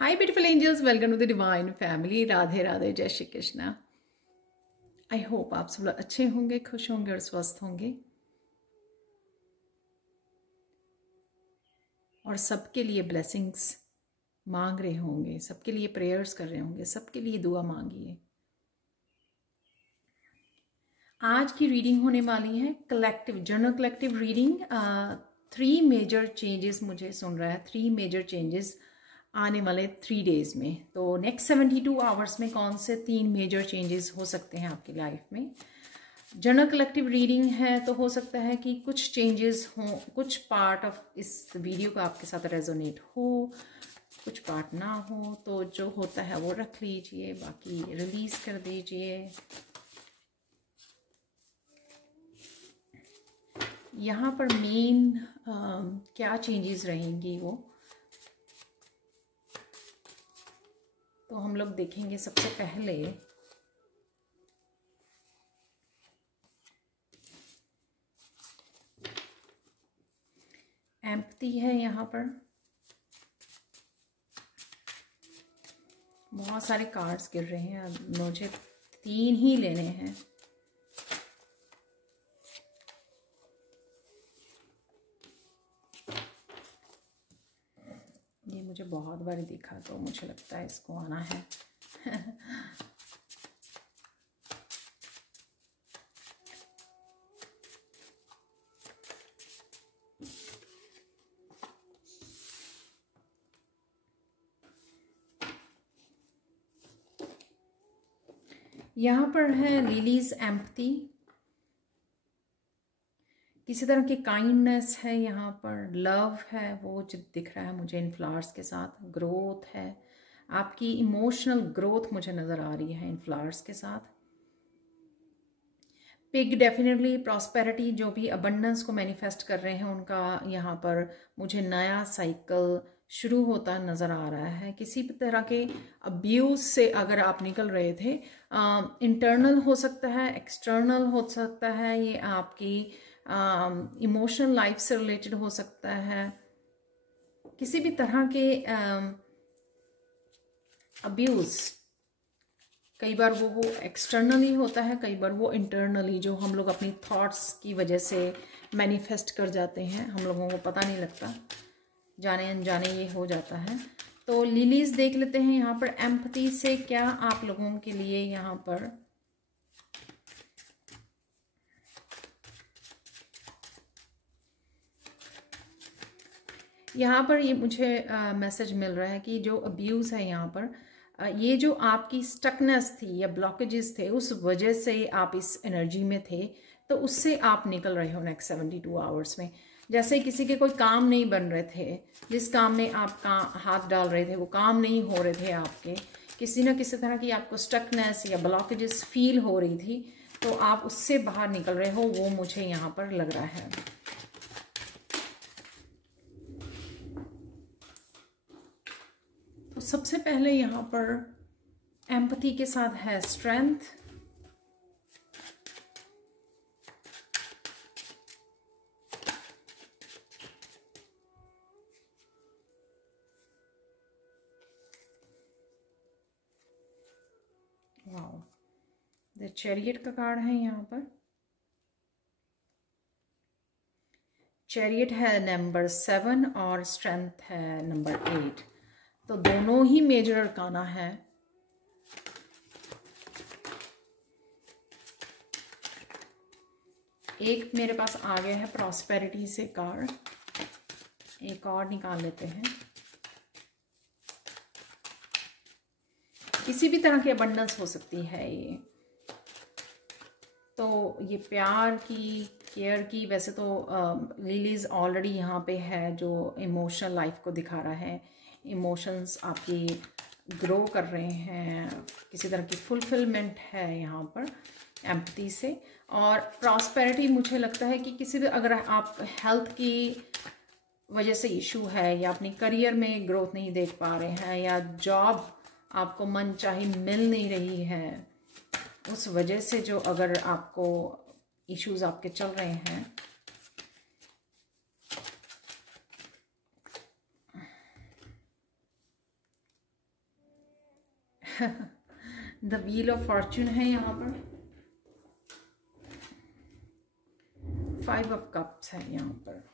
Hi beautiful angels, welcome to the divine family. Radhe Radhe, जय Shri Krishna. I hope आप सब लोग अच्छे होंगे, खुश होंगे और स्वस्थ होंगे, और सबके लिए ब्लेसिंग्स मांग रहे होंगे, सबके लिए प्रेयर्स कर रहे होंगे, सबके लिए दुआ मांगिए। आज की रीडिंग होने वाली है collective journal collective reading. 3 major changes मुझे सुन रहा है, 3 मेजर चेंजेस आने वाले 3 डेज में। तो नेक्स्ट 72 आवर्स में कौन से 3 मेजर चेंजेस हो सकते हैं आपकी लाइफ में। जर्नल कलेक्टिव रीडिंग है तो हो सकता है कि कुछ चेंजेस हों, कुछ पार्ट ऑफ इस वीडियो का आपके साथ रेजोनेट हो, कुछ पार्ट ना हो, तो जो होता है वो रख लीजिए, बाकी रिलीज कर दीजिए। यहाँ पर मेन क्या चेंजेस रहेंगी वो तो हम लोग देखेंगे। सबसे पहले एम्पैथी है। यहाँ पर बहुत सारे कार्ड्स गिर रहे हैं, अब मुझे 3 ही लेने हैं। ये मुझे बहुत बार दिखा तो मुझे लगता है इसको आना है। यहाँ पर है लिलीज एम्पैथी, किसी तरह की काइंडनेस है, यहाँ पर लव है वो जो दिख रहा है मुझे इन फ्लावर्स के साथ। ग्रोथ है, आपकी इमोशनल ग्रोथ मुझे नज़र आ रही है इन फ्लावर्स के साथ। पिग डेफिनेटली प्रॉस्पेरिटी, जो भी अबंडेंस को मैनिफेस्ट कर रहे हैं उनका यहाँ पर मुझे नया साइकिल शुरू होता नज़र आ रहा है। किसी भी तरह के अब्यूज़ से अगर आप निकल रहे थे, इंटरनल हो सकता है, एक्सटर्नल हो सकता है, ये आपकी इमोशनल लाइफ से रिलेटेड हो सकता है। किसी भी तरह के अब्यूज़, कई बार वो एक्सटर्नली होता है, कई बार वो इंटरनली, जो हम लोग अपनी थॉट्स की वजह से मैनिफेस्ट कर जाते हैं, हम लोगों को पता नहीं लगता, जाने अनजाने ये हो जाता है। तो लिलीज देख लेते हैं यहाँ पर एम्पैथी से क्या आप लोगों के लिए यहाँ पर ये मुझे मैसेज मिल रहा है कि जो अब्यूज़ है यहाँ पर, ये जो आपकी स्टकनेस थी या ब्लॉकेजेस थे, उस वजह से आप इस एनर्जी में थे, तो उससे आप निकल रहे हो नेक्स्ट 72 आवर्स में। जैसे किसी के कोई काम नहीं बन रहे थे, जिस काम में आप हाथ डाल रहे थे वो काम नहीं हो रहे थे आपके, किसी न किसी तरह की आपको स्टकनेस या ब्लॉकेजेस फील हो रही थी, तो आप उससे बाहर निकल रहे हो, वो मुझे यहाँ पर लग रहा है। तो सबसे पहले यहाँ पर एम्पैथी के साथ है स्ट्रेंथ, वाओ, द चैरियट का कार्ड है यहाँ पर। चैरियट है नंबर 7 और स्ट्रेंथ है नंबर 8, तो दोनों ही मेजर अरकाना है। एक मेरे पास आ गया है प्रॉस्पेरिटी से कार्ड, एक और निकाल लेते हैं। किसी भी तरह की अबंडेंस हो सकती है ये, तो ये प्यार की, केयर की, वैसे तो लिलीज ऑलरेडी यहाँ पे है जो इमोशनल लाइफ को दिखा रहा है। इमोशंस आपकी ग्रो कर रहे हैं, किसी तरह की फुलफिलमेंट है यहाँ पर एम्पैथी से। और प्रॉस्पेरिटी मुझे लगता है कि किसी भी, अगर आप हेल्थ की वजह से इशू है, या अपनी करियर में ग्रोथ नहीं देख पा रहे हैं, या जॉब आपको मन चाहे मिल नहीं रही है, उस वजह से जो अगर आपको इश्यूज आपके चल रहे हैं, द व्हील ऑफ फॉर्च्यून है यहाँ पर, 5 ऑफ कप्स है यहाँ पर।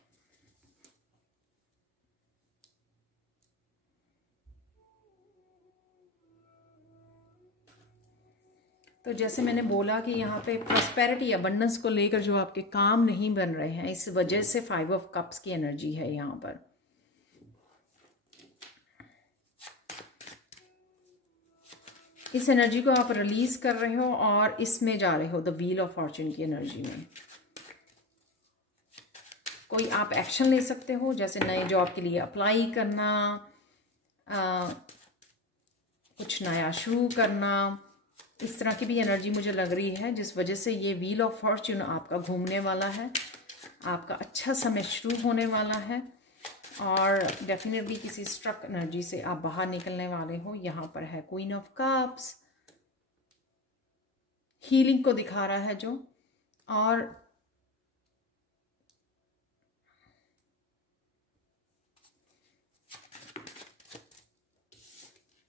तो जैसे मैंने बोला कि यहाँ पे प्रॉस्पेरिटी, अबंडेंस को लेकर जो आपके काम नहीं बन रहे हैं, इस वजह से 5 ऑफ कप्स की एनर्जी है यहाँ पर। इस एनर्जी को आप रिलीज कर रहे हो और इसमें जा रहे हो द व्हील ऑफ फॉर्च्यून की एनर्जी में। कोई आप एक्शन ले सकते हो, जैसे नए जॉब के लिए अप्लाई करना, कुछ नया शुरू करना, इस तरह की भी एनर्जी मुझे लग रही है, जिस वजह से ये व्हील ऑफ फॉर्च्यून आपका घूमने वाला है, आपका अच्छा समय शुरू होने वाला है और डेफिनेटली किसी स्ट्रक एनर्जी से आप बाहर निकलने वाले हो। यहाँ पर है क्वीन ऑफ कप्स, हीलिंग को दिखा रहा है जो, और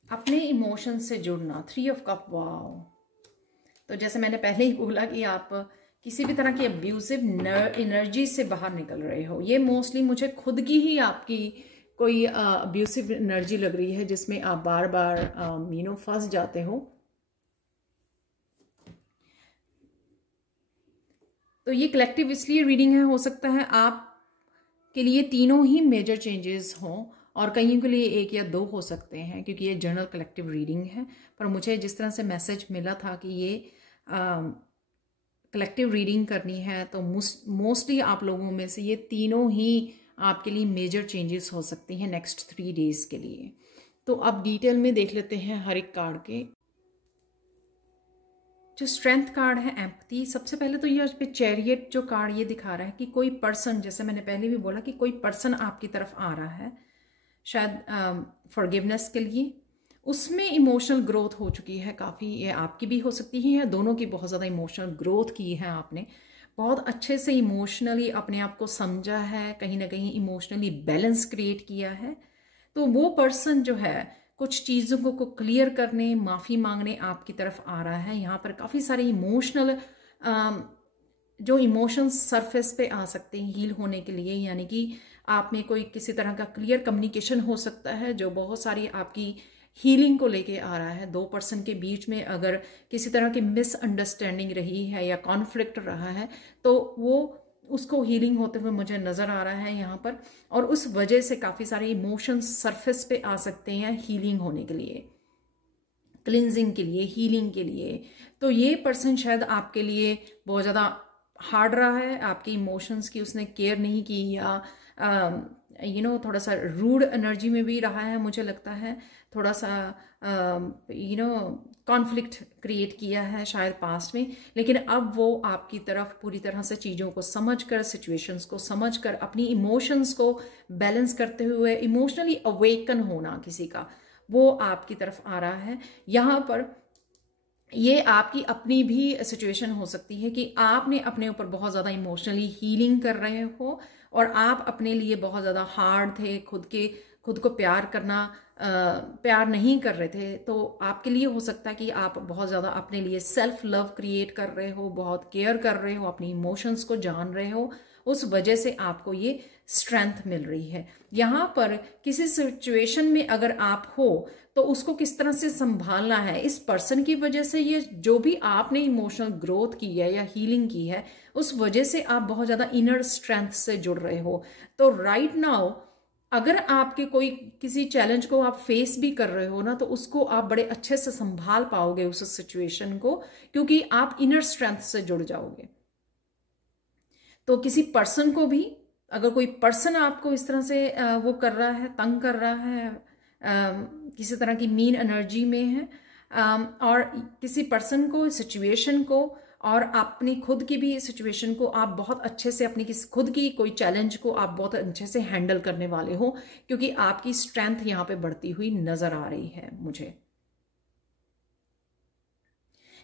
अपने इमोशन से जुड़ना, 3 ऑफ कप। वाओ। तो जैसे मैंने पहले ही बोला कि आप किसी भी तरह की अब्यूसिव एनर्जी से बाहर निकल रहे हो। ये मोस्टली मुझे खुद की ही आपकी कोई अब्यूसिव एनर्जी लग रही है, जिसमें आप बार बार फंस जाते हो। तो ये कलेक्टिव इसलिए रीडिंग है, हो सकता है आप के लिए तीनों ही मेजर चेंजेस हों और कईयों के लिए 1 या 2 हो सकते हैं, क्योंकि ये जनरल कलेक्टिव रीडिंग है। पर मुझे जिस तरह से मैसेज मिला था कि ये कलेक्टिव रीडिंग करनी है, तो मोस्टली आप लोगों में से ये तीनों ही आपके लिए मेजर चेंजेस हो सकती हैं नेक्स्ट 3 डेज के लिए। तो अब डिटेल में देख लेते हैं हर एक कार्ड के। जो स्ट्रेंथ कार्ड है, एम्पैथी। सबसे पहले तो ये पे चैरियट जो कार्ड ये दिखा रहा है कि कोई पर्सन, जैसे मैंने पहले भी बोला कि कोई पर्सन आपकी तरफ आ रहा है, शायद फॉरगिवनेस के लिए। उसमें इमोशनल ग्रोथ हो चुकी है काफ़ी, ये आपकी भी हो सकती है या दोनों की बहुत ज़्यादा इमोशनल ग्रोथ की है आपने। बहुत अच्छे से इमोशनली अपने आप को समझा है, कहीं ना कहीं इमोशनली बैलेंस क्रिएट किया है। तो वो पर्सन जो है कुछ चीज़ों को क्लियर करने, माफ़ी मांगने आपकी तरफ आ रहा है। यहाँ पर काफ़ी सारे इमोशनल जो इमोशंस सरफेस पे आ सकते हैं हील होने के लिए, यानी कि आप में कोई किसी तरह का क्लियर कम्युनिकेशन हो सकता है जो बहुत सारी आपकी हीलिंग को लेके आ रहा है। 2 पर्सन के बीच में अगर किसी तरह की मिसअंडरस्टैंडिंग रही है या कॉन्फ्लिक्ट रहा है, तो वो उसको हीलिंग होते हुए मुझे नज़र आ रहा है यहाँ पर। और उस वजह से काफ़ी सारे इमोशंस सरफेस पे आ सकते हैं हीलिंग होने के लिए, क्लिनजिंग के लिए, हीलिंग के लिए। तो ये पर्सन शायद आपके लिए बहुत ज़्यादा हार्ड रहा है, आपके इमोशंस की उसने केयर नहीं की, या थोड़ा सा रूड एनर्जी में भी रहा है, मुझे लगता है थोड़ा सा कॉन्फ्लिक्ट क्रिएट किया है शायद पास्ट में। लेकिन अब वो आपकी तरफ पूरी तरह से चीज़ों को समझकर, सिचुएशंस को समझकर, अपनी इमोशंस को बैलेंस करते हुए, इमोशनली अवेकन होना किसी का, वो आपकी तरफ आ रहा है। यहाँ पर ये आपकी अपनी भी सिचुएशन हो सकती है कि आपने अपने ऊपर बहुत ज़्यादा इमोशनली हीलिंग कर रहे हो और आप अपने लिए बहुत ज़्यादा हार्ड थे, खुद को प्यार करना प्यार नहीं कर रहे थे। तो आपके लिए हो सकता है कि आप बहुत ज़्यादा अपने लिए सेल्फ लव क्रिएट कर रहे हो, बहुत केयर कर रहे हो, अपनी इमोशंस को जान रहे हो, उस वजह से आपको ये स्ट्रेंथ मिल रही है। यहाँ पर किसी सिचुएशन में अगर आप हो तो उसको किस तरह से संभालना है, इस पर्सन की वजह से ये जो भी आपने इमोशनल ग्रोथ की है या हीलिंग की है, उस वजह से आप बहुत ज़्यादा इनर स्ट्रेंथ से जुड़ रहे हो। तो राइट नाउ अगर आपके कोई किसी चैलेंज को आप फेस भी कर रहे हो ना, तो उसको आप बड़े अच्छे से संभाल पाओगे उस सिचुएशन को, क्योंकि आप इनर स्ट्रेंथ से जुड़ जाओगे। तो किसी पर्सन को भी, अगर कोई पर्सन आपको इस तरह से वो कर रहा है, तंग कर रहा है, किसी तरह की मीन एनर्जी में है, और किसी पर्सन को, सिचुएशन को और अपनी खुद की भी सिचुएशन को आप बहुत अच्छे से, अपनी खुद की कोई चैलेंज को आप बहुत अच्छे से हैंडल करने वाले हो, क्योंकि आपकी स्ट्रेंथ यहाँ पे बढ़ती हुई नजर आ रही है मुझे।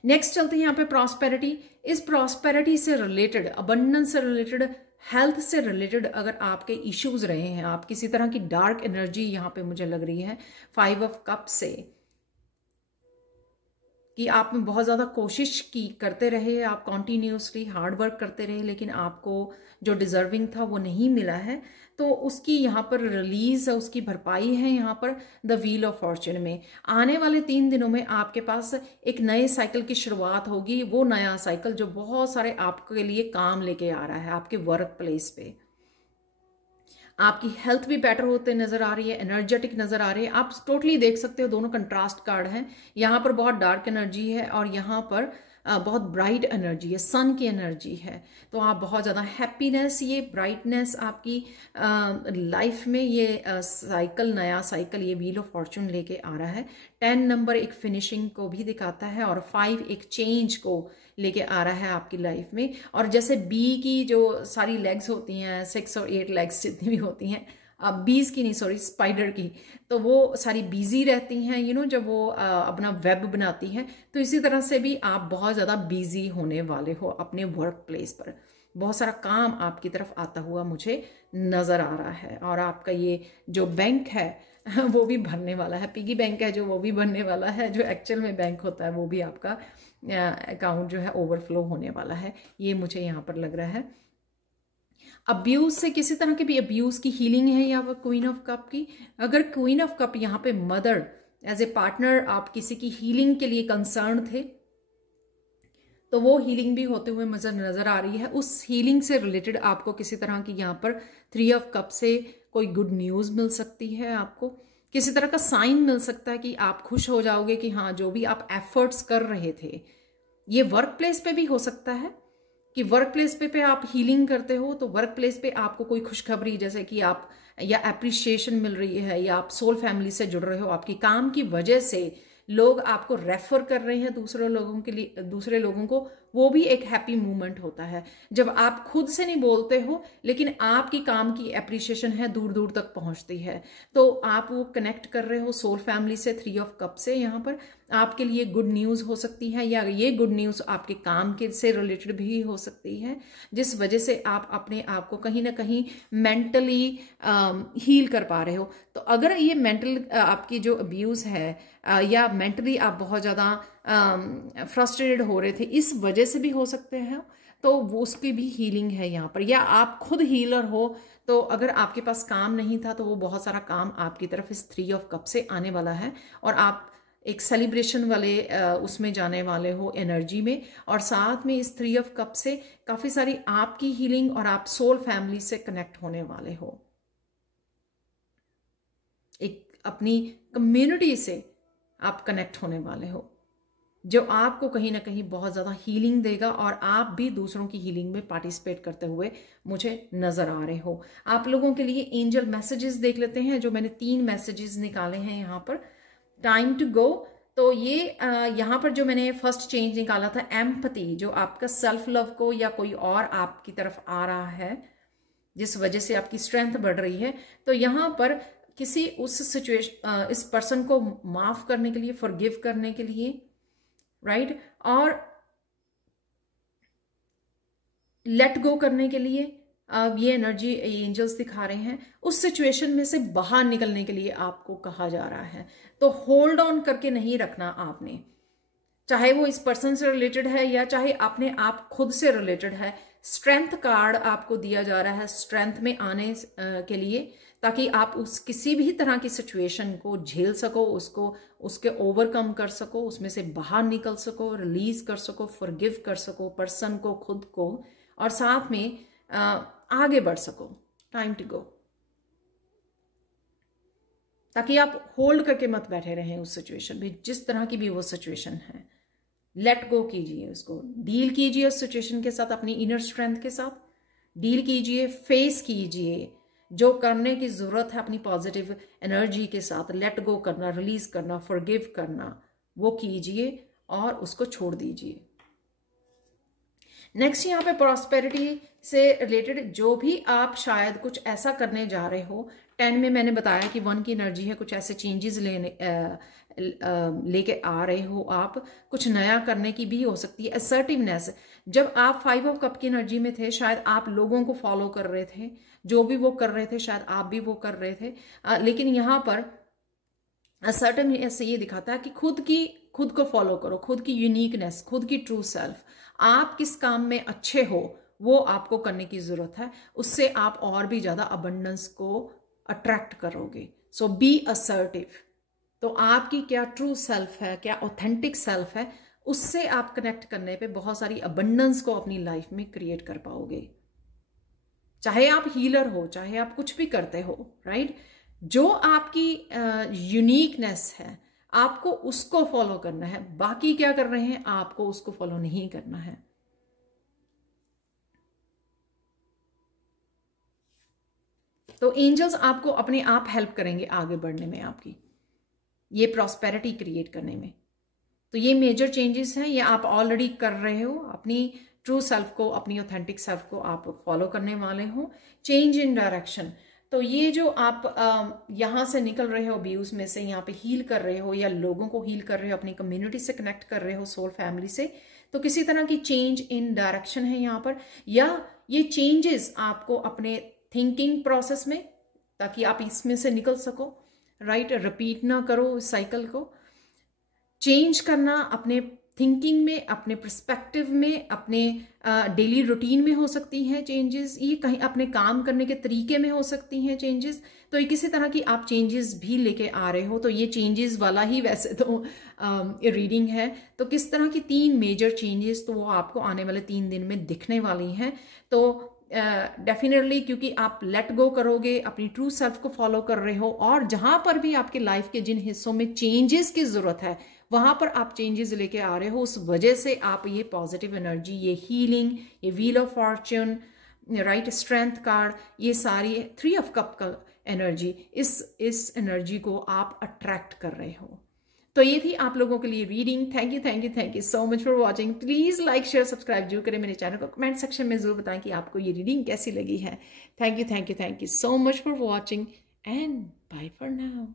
नेक्स्ट चलते हैं यहाँ पे प्रॉस्पेरिटी। इस प्रॉस्पेरिटी से रिलेटेड, अबंडेंस से रिलेटेड, हेल्थ से रिलेटेड अगर आपके इश्यूज रहे हैं, आप किसी तरह की डार्क एनर्जी यहाँ पे मुझे लग रही है 5 ऑफ कप से, कि आप में बहुत ज़्यादा कोशिश की करते रहे, आप कॉन्टीन्यूसली हार्ड वर्क करते रहे, लेकिन आपको जो डिज़र्विंग था वो नहीं मिला है, तो उसकी यहाँ पर रिलीज है, उसकी भरपाई है यहाँ पर द व्हील ऑफ फॉर्च्यून में। आने वाले 3 दिनों में आपके पास एक नए साइकिल की शुरुआत होगी, वो नया साइकिल जो बहुत सारे आपके लिए काम लेके आ रहा है आपके वर्क प्लेस पे। आपकी हेल्थ भी बेटर होते नजर आ रही है, एनर्जेटिक नजर आ रही है। आप टोटली देख सकते हो, दोनों कंट्रास्ट कार्ड हैं। यहाँ पर बहुत डार्क एनर्जी है और यहाँ पर बहुत ब्राइट एनर्जी है, सन की एनर्जी है। तो आप बहुत ज़्यादा हैप्पीनेस, ये ब्राइटनेस आपकी लाइफ में ये साइकिल, नया साइकिल, ये व्हील ऑफ फॉर्चून लेके आ रहा है। 10 नंबर एक फिनिशिंग को भी दिखाता है और 5 एक चेंज को लेके आ रहा है आपकी लाइफ में। और जैसे बी की जो सारी लेग्स होती हैं, 6 और 8 लेग्स जितनी भी होती हैं, बीज की नहीं, सॉरी, स्पाइडर की, तो वो सारी बिजी रहती हैं जब वो अपना वेब बनाती हैं। तो इसी तरह से भी आप बहुत ज़्यादा बिजी होने वाले हो अपने वर्क प्लेस पर। बहुत सारा काम आपकी तरफ आता हुआ मुझे नज़र आ रहा है। और आपका ये जो बैंक है वो भी भरने वाला है, पिगी बैंक है जो, वो भी भरने वाला है। जो एक्चुअल में बैंक होता है वो भी आपका अकाउंट जो है ओवरफ्लो होने वाला है, ये मुझे यहाँ पर लग रहा है। अब्यूज से, किसी तरह के भी अब्यूज की हीलिंग है यहाँ पर क्वीन ऑफ कप की। अगर क्वीन ऑफ कप यहाँ पे मदर एज ए पार्टनर, आप किसी की हीलिंग के लिए कंसर्न थे, तो वो हीलिंग भी होते हुए नजर आ रही है। उस हीलिंग से रिलेटेड आपको किसी तरह की यहाँ पर 3 ऑफ कप से कोई गुड न्यूज मिल सकती है। आपको किसी तरह का साइन मिल सकता है कि आप खुश हो जाओगे कि हाँ, जो भी आप एफर्ट्स कर रहे थे, ये वर्क प्लेस पे भी हो सकता है कि वर्क प्लेस पे आप हीलिंग करते हो, तो वर्क प्लेस पे आपको कोई खुशखबरी, जैसे कि आप या एप्रिशिएशन मिल रही है, या आप सोल फैमिली से जुड़ रहे हो, आपकी काम की वजह से लोग आपको रेफर कर रहे हैं दूसरे लोगों के लिए, दूसरे लोगों को, वो भी एक हैप्पी मूवमेंट होता है। जब आप खुद से नहीं बोलते हो लेकिन आपकी काम की एप्रिशिएशन है दूर दूर तक पहुंचती है, तो आप वो कनेक्ट कर रहे हो सोल फैमिली से, 3 ऑफ कप से। यहाँ पर आपके लिए गुड न्यूज हो सकती है, या ये गुड न्यूज आपके काम के से रिलेटेड भी हो सकती है, जिस वजह से आप अपने आप को कहीं ना कहीं मेंटली हील कर पा रहे हो। तो अगर ये मेंटल आपकी जो अब्यूज है, या मेंटली आप बहुत ज़्यादा फ्रस्ट्रेटेड हो रहे थे, इस वजह से भी हो सकते हैं, तो वो उसकी भी हीलिंग है यहाँ पर। या आप खुद हीलर हो, तो अगर आपके पास काम नहीं था तो वो बहुत सारा काम आपकी तरफ इस 3 ऑफ कप से आने वाला है, और आप एक सेलिब्रेशन वाले उसमें जाने वाले हो एनर्जी में। और साथ में इस 3 ऑफ कप से काफ़ी सारी आपकी हीलिंग, और आप सोल फैमिली से कनेक्ट होने वाले हो, एक अपनी कम्युनिटी से आप कनेक्ट होने वाले हो, जो आपको कहीं ना कहीं बहुत ज़्यादा हीलिंग देगा, और आप भी दूसरों की हीलिंग में पार्टिसिपेट करते हुए मुझे नज़र आ रहे हो। आप लोगों के लिए एंजल मैसेजेस देख लेते हैं, जो मैंने 3 मैसेजेस निकाले हैं यहाँ पर। टाइम टू गो, तो ये यहाँ पर जो मैंने फर्स्ट चेंज निकाला था, एम्पैथी, जो आपका सेल्फ लव को या कोई और आपकी तरफ आ रहा है जिस वजह से आपकी स्ट्रेंथ बढ़ रही है, तो यहाँ पर किसी उस सिचुएशन, इस पर्सन को माफ करने के लिए, फॉरगिव करने के लिए, राइट, और लेट गो करने के लिए ये एनर्जी एंजल्स दिखा रहे हैं। उस सिचुएशन में से बाहर निकलने के लिए आपको कहा जा रहा है। तो होल्ड ऑन करके नहीं रखना आपने, चाहे वो इस पर्सन से रिलेटेड है या चाहे अपने आप खुद से रिलेटेड है। स्ट्रेंथ कार्ड आपको दिया जा रहा है स्ट्रेंथ में आने के लिए, ताकि आप उस किसी भी तरह की सिचुएशन को झेल सको, उसको उसके ओवरकम कर सको, उसमें से बाहर निकल सको, रिलीज कर सको, फॉरगिव कर सको पर्सन को, खुद को, और साथ में आगे बढ़ सको। टाइम टू गो, ताकि आप होल्ड करके मत बैठे रहें उस सिचुएशन में, जिस तरह की भी वो सिचुएशन है। लेट गो कीजिए उसको, डील कीजिए उस सिचुएशन के साथ, अपनी इनर स्ट्रेंथ के साथ डील कीजिए, फेस कीजिए, जो करने की जरूरत है अपनी पॉजिटिव एनर्जी के साथ, लेट गो करना, रिलीज करना, फॉरगिव करना, वो कीजिए और उसको छोड़ दीजिए। नेक्स्ट यहाँ पे प्रॉस्पेरिटी से रिलेटेड जो भी आप शायद कुछ ऐसा करने जा रहे हो, 10 में मैंने बताया कि 1 की एनर्जी है, कुछ ऐसे चेंजेस लेके आ रहे हो, आप कुछ नया करने की भी हो सकती है। असर्टिवनेस, जब आप 5 ऑफ कप की एनर्जी में थे, शायद आप लोगों को फॉलो कर रहे थे, जो भी वो कर रहे थे शायद आप भी वो कर रहे थे, लेकिन यहाँ पर असर्टिवनेस से ये दिखाता है कि खुद की खुद को फॉलो करो, खुद की यूनिकनेस, खुद की ट्रू सेल्फ। आप किस काम में अच्छे हो वो आपको करने की जरूरत है, उससे आप और भी ज्यादा अबंडेंस को अट्रैक्ट करोगे। सो बी असर्टिव। तो आपकी क्या ट्रू सेल्फ है, क्या ऑथेंटिक सेल्फ है, उससे आप कनेक्ट करने पे बहुत सारी अबंडेंस को अपनी लाइफ में क्रिएट कर पाओगे। चाहे आप हीलर हो, चाहे आप कुछ भी करते हो, राइट? जो आपकी यूनिकनेस है आपको उसको फॉलो करना है। बाकी क्या कर रहे हैं आपको उसको फॉलो नहीं करना है। तो एंजल्स आपको अपने आप हेल्प करेंगे आगे बढ़ने में, आपकी ये प्रॉस्पेरिटी क्रिएट करने में। तो ये मेजर चेंजेस हैं, ये आप ऑलरेडी कर रहे हो। अपनी ट्रू सेल्फ को, अपनी ऑथेंटिक सेल्फ को आप फॉलो करने वाले हो। चेंज इन डायरेक्शन, तो ये जो आप यहाँ से निकल रहे हो अब्यूज में से, यहाँ पे हील कर रहे हो या लोगों को हील कर रहे हो, अपनी कम्युनिटी से कनेक्ट कर रहे हो, सोल फैमिली से, तो किसी तरह की चेंज इन डायरेक्शन है यहाँ पर। या ये चेंजेस आपको अपने थिंकिंग प्रोसेस में, ताकि आप इसमें से निकल सको, राइट? रिपीट ना करो इस साइकिल को। चेंज करना अपने थिंकिंग में, अपने पर्सपेक्टिव में, अपने डेली रूटीन में हो सकती हैं चेंजेस। ये कहीं अपने काम करने के तरीके में हो सकती हैं चेंजेस। तो ये किसी तरह की आप चेंजेस भी लेके आ रहे हो। तो ये चेंजेस वाला ही वैसे तो रीडिंग है। तो किस तरह की 3 मेजर चेंजेस तो वो आपको आने वाले 3 दिन में दिखने वाली हैं। तो डेफिनेटली क्योंकि आप लेट गो करोगे, अपनी ट्रू सेल्फ को फॉलो कर रहे हो, और जहां पर भी आपके लाइफ के जिन हिस्सों में चेंजेस की जरूरत है वहां पर आप चेंजेस लेके आ रहे हो, उस वजह से आप ये पॉजिटिव एनर्जी, ये हीलिंग, ये wheel of Fortune, right, strength card, ये सारी 3 ऑफ कप का एनर्जी, इस एनर्जी को आप अट्रैक्ट कर रहे हो। तो ये थी आप लोगों के लिए reading. Thank you so much for watching. Please like, share, subscribe जरूर करें मेरे चैनल को। कमेंट सेक्शन में जरूर बताएं कि आपको ये रीडिंग कैसी लगी है। Thank you so much for watching and bye for now.